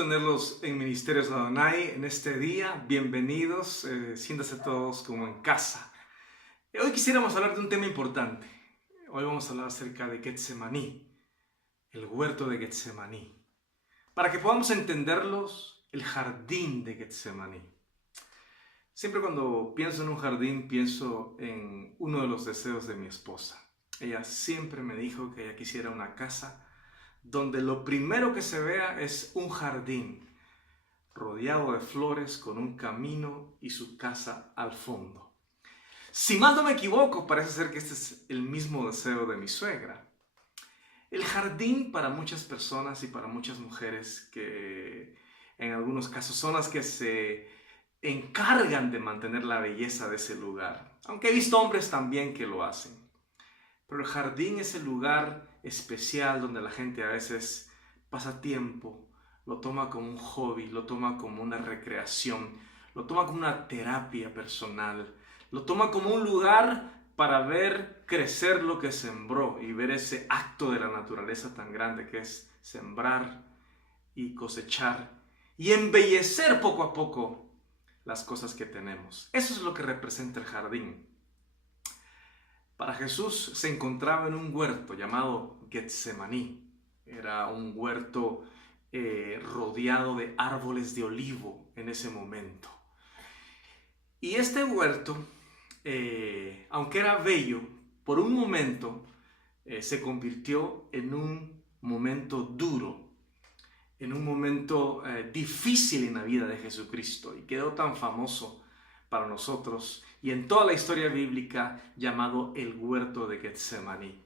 tenerlos en Ministerios Adonai en este día. Bienvenidos, siéntanse todos como en casa. Hoy quisiéramos hablar de un tema importante. Hoy vamos a hablar acerca de Getsemaní, el huerto de Getsemaní. Para que podamos entenderlos, el jardín de Getsemaní. Siempre cuando pienso en un jardín, pienso en uno de los deseos de mi esposa. Ella siempre me dijo que ella quisiera una casa donde lo primero que se vea es un jardín rodeado de flores con un camino y su casa al fondo. Si mal no me equivoco, parece ser que este es el mismo deseo de mi suegra. El jardín para muchas personas y para muchas mujeres que en algunos casos son las que se encargan de mantener la belleza de ese lugar, aunque he visto hombres también que lo hacen. Pero el jardín es el lugar especial donde la gente a veces pasa tiempo, lo toma como un hobby, lo toma como una recreación, lo toma como una terapia personal, lo toma como un lugar para ver crecer lo que sembró y ver ese acto de la naturaleza tan grande que es sembrar y cosechar y embellecer poco a poco las cosas que tenemos. Eso es lo que representa el jardín. Para Jesús se encontraba en un huerto llamado Getsemaní. Era un huerto rodeado de árboles de olivo en ese momento. Y este huerto, aunque era bello, por un momento se convirtió en un momento duro, en un momento difícil en la vida de Jesucristo, y quedó tan famoso para nosotros y en toda la historia bíblica llamado el huerto de Getsemaní.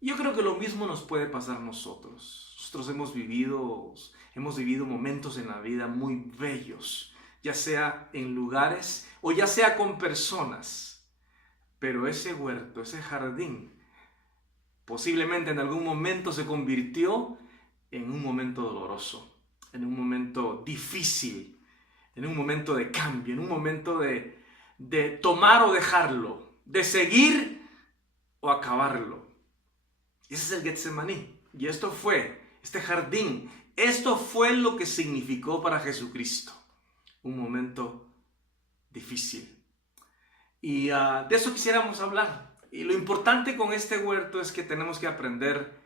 Yo creo que lo mismo nos puede pasar a nosotros. Nosotros hemos vivido momentos en la vida muy bellos, ya sea en lugares o ya sea con personas, pero ese huerto, ese jardín, posiblemente en algún momento se convirtió en un momento doloroso, en un momento difícil, en un momento de cambio, en un momento de tomar o dejarlo, de seguir o acabarlo. Ese es el Getsemaní. Y este jardín, esto fue lo que significó para Jesucristo. Un momento difícil. Y de eso quisiéramos hablar. Y lo importante con este huerto es que tenemos que aprender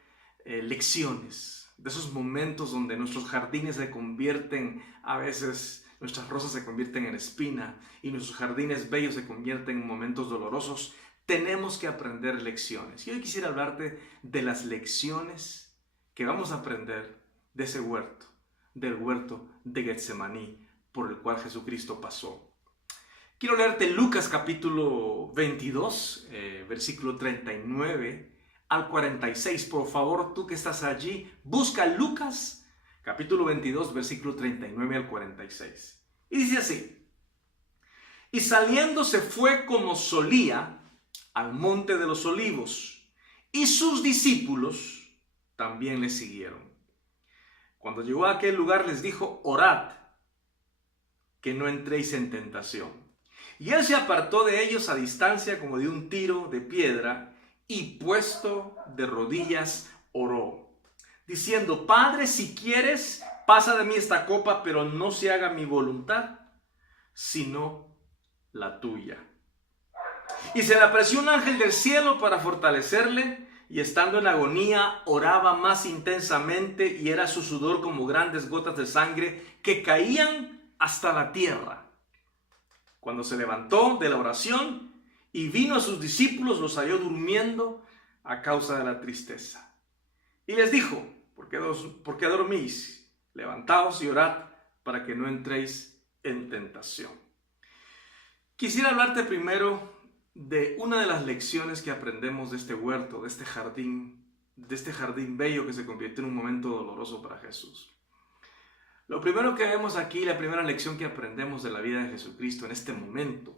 lecciones. De esos momentos donde nuestros jardines se convierten a veces... Nuestras rosas se convierten en espina y nuestros jardines bellos se convierten en momentos dolorosos. Tenemos que aprender lecciones. Y hoy quisiera hablarte de las lecciones que vamos a aprender de ese huerto, del huerto de Getsemaní, por el cual Jesucristo pasó. Quiero leerte Lucas capítulo 22, versículo 39 al 46. Por favor, tú que estás allí, busca Lucas capítulo 22, versículo 39 al 46. Y dice así: y saliendo se fue como solía al monte de los olivos, y sus discípulos también le siguieron. Cuando llegó a aquel lugar les dijo: orad, que no entréis en tentación. Y él se apartó de ellos a distancia como de un tiro de piedra, y puesto de rodillas oró, diciendo: Padre, si quieres, pasa de mí esta copa, pero no se haga mi voluntad, sino la tuya. Y se le apareció un ángel del cielo para fortalecerle, y estando en agonía, oraba más intensamente, y era su sudor como grandes gotas de sangre que caían hasta la tierra. Cuando se levantó de la oración y vino a sus discípulos, los halló durmiendo a causa de la tristeza. Y les dijo: ¿Por qué dormís? Levantaos y orad para que no entréis en tentación. Quisiera hablarte primero de una de las lecciones que aprendemos de este huerto, de este jardín bello que se convirtió en un momento doloroso para Jesús. Lo primero que vemos aquí, la primera lección que aprendemos de la vida de Jesucristo en este momento,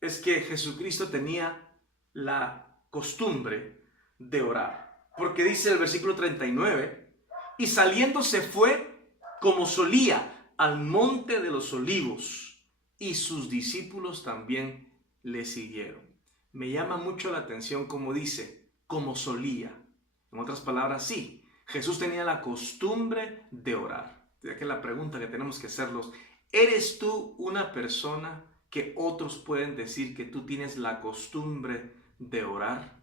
es que Jesucristo tenía la costumbre de orar. Porque dice el versículo 39, y saliendo se fue como solía al monte de los olivos, y sus discípulos también le siguieron. Me llama mucho la atención como dice, como solía. En otras palabras, sí, Jesús tenía la costumbre de orar. ya que la pregunta que tenemos que hacerlos, ¿eres tú una persona que otros pueden decir que tú tienes la costumbre de orar?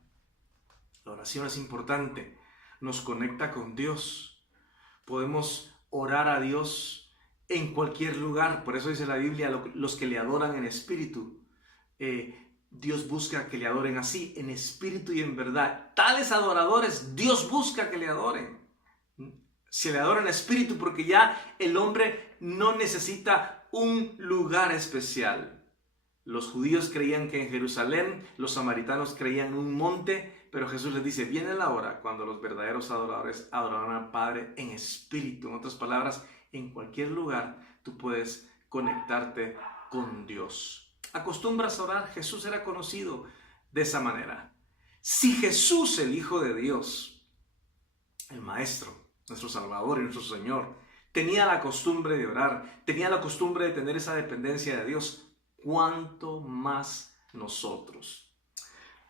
La oración es importante, nos conecta con Dios. Podemos orar a Dios en cualquier lugar. Por eso dice la Biblia, los que le adoran en espíritu. Dios busca que le adoren así, en espíritu y en verdad. Tales adoradores, Dios busca que le adoren. Se le adora en espíritu porque ya el hombre no necesita un lugar especial. Los judíos creían que en Jerusalén, los samaritanos creían en un monte, pero Jesús les dice, viene la hora cuando los verdaderos adoradores adorarán al Padre en espíritu. En otras palabras, en cualquier lugar tú puedes conectarte con Dios. ¿Acostumbras a orar? Jesús era conocido de esa manera. Si Jesús, el Hijo de Dios, el Maestro, nuestro Salvador y nuestro Señor, tenía la costumbre de orar, tenía la costumbre de tener esa dependencia de Dios, ¿cuánto más nosotros?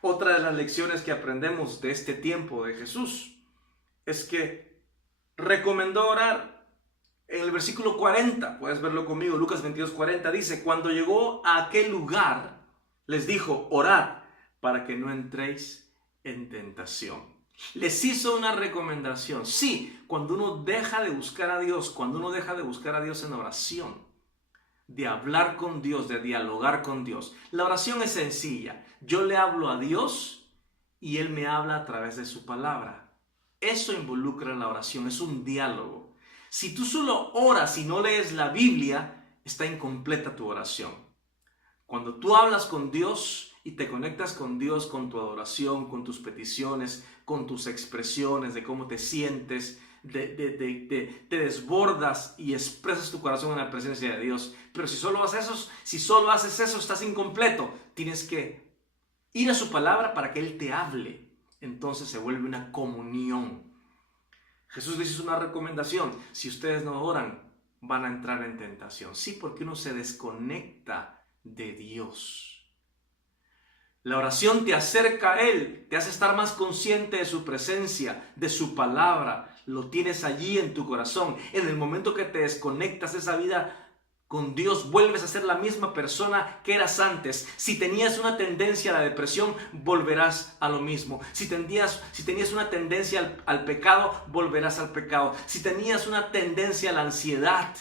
Otra de las lecciones que aprendemos de este tiempo de Jesús es que recomendó orar. En el versículo 40, puedes verlo conmigo, Lucas 22:40, dice, cuando llegó a aquel lugar, les dijo, orad para que no entréis en tentación. Les hizo una recomendación. Sí, cuando uno deja de buscar a Dios, cuando uno deja de buscar a Dios en oración, de hablar con Dios, de dialogar con Dios. La oración es sencilla. Yo le hablo a Dios y Él me habla a través de su palabra. Eso involucra la oración, es un diálogo. Si tú solo oras y no lees la Biblia, está incompleta tu oración. Cuando tú hablas con Dios y te conectas con Dios, con tu adoración, con tus peticiones, con tus expresiones de cómo te sientes, te desbordas y expresas tu corazón en la presencia de Dios. Pero si solo haces eso, estás incompleto. Tienes que ir a su palabra para que Él te hable. Entonces se vuelve una comunión. Jesús les hizo una recomendación. Si ustedes no oran, van a entrar en tentación. Sí, porque uno se desconecta de Dios. La oración te acerca a Él, te hace estar más consciente de su presencia, de su palabra. Lo tienes allí en tu corazón. En el momento que te desconectas de esa vida con Dios, vuelves a ser la misma persona que eras antes. Si tenías una tendencia a la depresión, volverás a lo mismo. Si tenías una tendencia al pecado, volverás al pecado. Si tenías una tendencia a la ansiedad,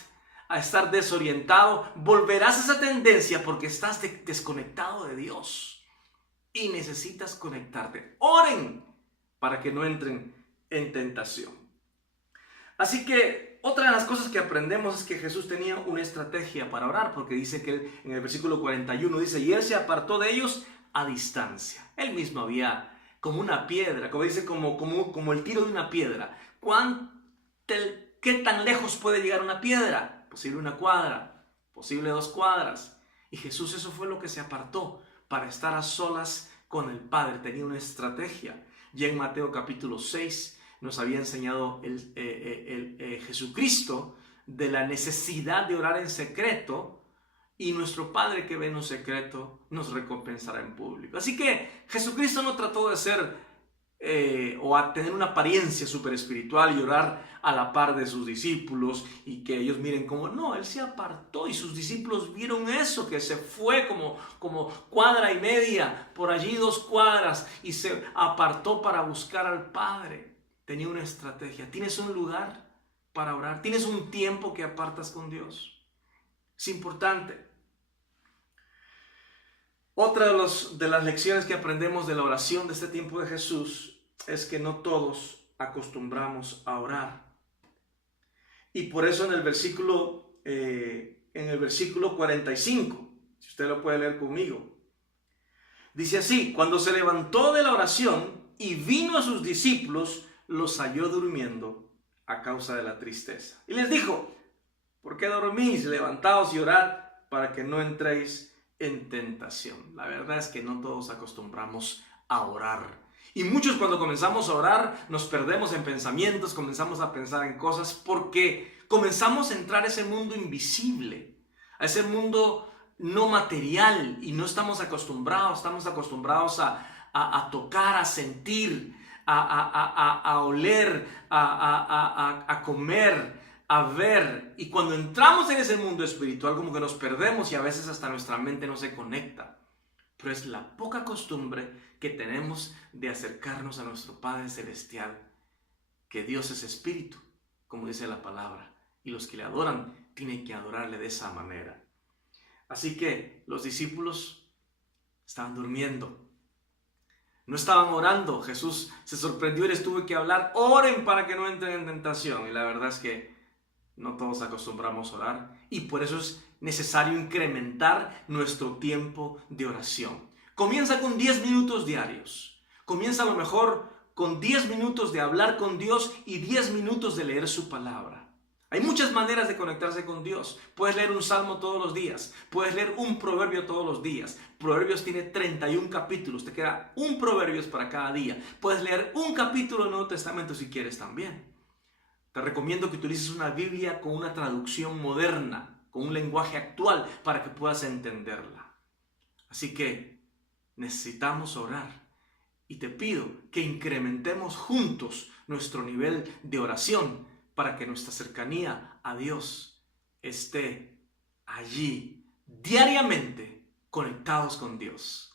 a estar desorientado, volverás a esa tendencia porque estás desconectado de Dios. Y necesitas conectarte. Oren para que no entren en tentación. Así que otra de las cosas que aprendemos es que Jesús tenía una estrategia para orar, porque dice que en el versículo 41 dice, y Él se apartó de ellos a distancia. Él mismo había como una piedra, como dice, como el tiro de una piedra. ¿Qué tan lejos puede llegar una piedra? Posible 1 cuadra, posible 2 cuadras. Y Jesús eso fue lo que se apartó, para estar a solas con el Padre. Tenía una estrategia. Ya en Mateo capítulo 6 nos había enseñado Jesucristo de la necesidad de orar en secreto, y nuestro Padre que ve en un secreto nos recompensará en público. Así que Jesucristo no trató de ser o a tener una apariencia súper espiritual y orar a la par de sus discípulos y que ellos miren como, no, Él se apartó y sus discípulos vieron eso, que se fue como cuadra y media, por allí 2 cuadras, y se apartó para buscar al Padre. Tenía una estrategia. ¿Tienes un lugar para orar? ¿Tienes un tiempo que apartas con Dios? Es importante. Otra de las lecciones que aprendemos de la oración de este tiempo de Jesús es que no todos acostumbramos a orar. Y por eso en el versículo 45, si usted lo puede leer conmigo, dice así, cuando se levantó de la oración y vino a sus discípulos, los halló durmiendo a causa de la tristeza. Y les dijo, ¿por qué dormís? Levantaos y orad para que no entréis en tentación. La verdad es que no todos acostumbramos a orar. Y muchos cuando comenzamos a orar nos perdemos en pensamientos, comenzamos a pensar en cosas porque comenzamos a entrar a ese mundo invisible, a ese mundo no material, y no estamos acostumbrados a tocar, a sentir, a oler, a comer, a ver, y cuando entramos en ese mundo espiritual como que nos perdemos y a veces hasta nuestra mente no se conecta. Pero es la poca costumbre que tenemos de acercarnos a nuestro Padre Celestial, que Dios es espíritu, como dice la palabra, y los que le adoran tienen que adorarle de esa manera. Así que los discípulos estaban durmiendo, no estaban orando. Jesús se sorprendió y les tuvo que hablar: oren para que no entren en tentación. Y la verdad es que no todos acostumbramos a orar, y por eso es necesario incrementar nuestro tiempo de oración. Comienza con 10 minutos diarios. Comienza a lo mejor con 10 minutos de hablar con Dios y 10 minutos de leer su palabra. Hay muchas maneras de conectarse con Dios. Puedes leer un salmo todos los días. Puedes leer un proverbio todos los días. Proverbios tiene 31 capítulos. Te queda un proverbio para cada día. Puedes leer un capítulo del Nuevo Testamento si quieres también. Te recomiendo que utilices una Biblia con una traducción moderna, con un lenguaje actual, para que puedas entenderla. Así que necesitamos orar. Y te pido que incrementemos juntos nuestro nivel de oración para que nuestra cercanía a Dios esté allí, diariamente conectados con Dios.